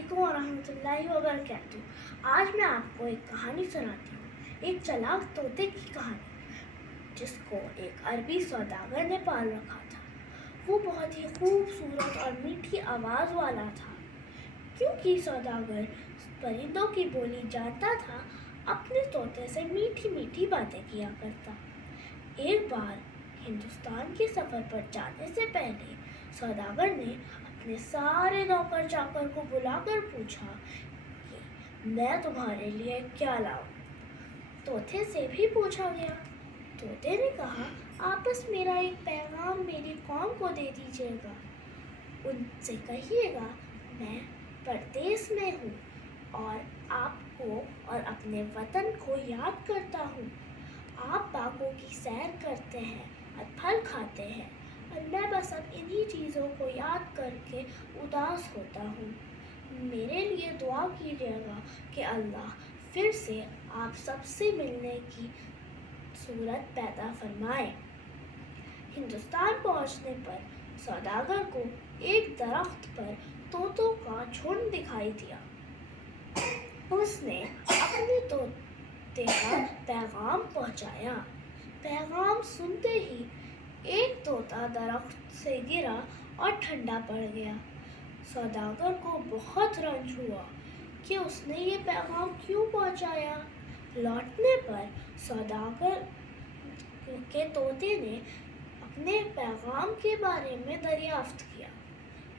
वालेकुम वरहमतुल्लाहि वबरकातुह। आज मैं आपको एक कहानी सुनाती हूँ, एक चालाक तोते की कहानी जिसको एक अरबी सौदागर ने पाल रखा था। वो बहुत ही खूबसूरत और मीठी आवाज़ वाला था। क्योंकि सौदागर परिंदों की बोली जानता था, अपने तोते से मीठी मीठी बातें किया करता। एक बार हिंदुस्तान के सफ़र पर जाने से पहले सौदागर ने अपने सारे नौकर चाकर को बुलाकर पूछा कि मैं तुम्हारे लिए क्या लाऊं। तोते से भी पूछा गया। तोते ने कहा, आप बस मेरा एक पैगाम मेरी कौम को दे दीजिएगा। उनसे कहिएगा मैं परदेश में हूँ और आपको और अपने वतन को याद करता हूँ। आप बागों की सैर करते हैं और फल खाते हैं और मैं बस अब इन्हीं चीज़ों को याद करके उदास होता हूँ। मेरे लिए दुआ कीजिएगा कि अल्लाह फिर से आप सबसे मिलने की सूरत पैदा फरमाए। हिंदुस्तान पहुँचने पर सौदागर को एक दरख्त पर तोतों का झुंड दिखाई दिया। उसने अपने तोते का पैगाम पहुँचाया। पैगाम सुनते ही एक तोता दरख्त से गिरा और ठंडा पड़ गया। सौदागर को बहुत रंज हुआ कि उसने ये पैगाम क्यों पहुँचाया। लौटने पर सौदागर के तोते ने अपने पैगाम के बारे में दरियाफ्त किया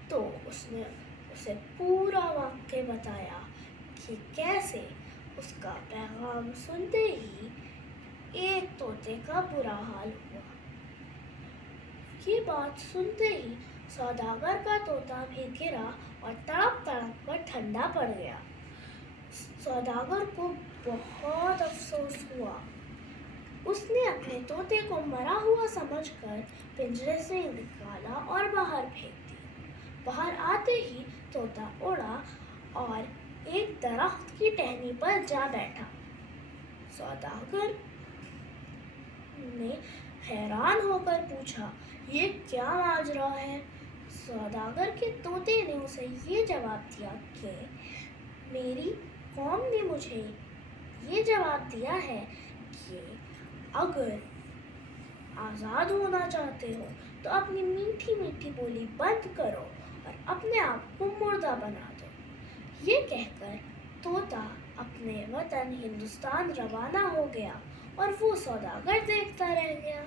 तो उसने उसे पूरा वाक़या बताया कि कैसे उसका पैगाम सुनते ही एक तोते का बुरा हाल हुआ। ये बात सुनते ही सौदागर का तोता भी गिरा और तड़प तड़प कर ठंडा पड़ गया। सौदागर को बहुत अफसोस हुआ। उसने अपने तोते को मरा हुआ समझकर पिंजरे से निकाला और बाहर फेंक दिया। बाहर आते ही तोता उड़ा और एक दरख्त की टहनी पर जा बैठा। सौदागर ने हैरान होकर पूछा, ये क्या माजरा है। सौदागर के तोते ने उसे ये जवाब दिया कि मेरी कौम ने मुझे ये जवाब दिया है कि अगर आज़ाद होना चाहते हो तो अपनी मीठी मीठी बोली बंद करो और अपने आप को मुर्दा बना दो। ये कहकर तोता अपने वतन हिंदुस्तान रवाना हो गया और वो सौदागर देखता रह गया।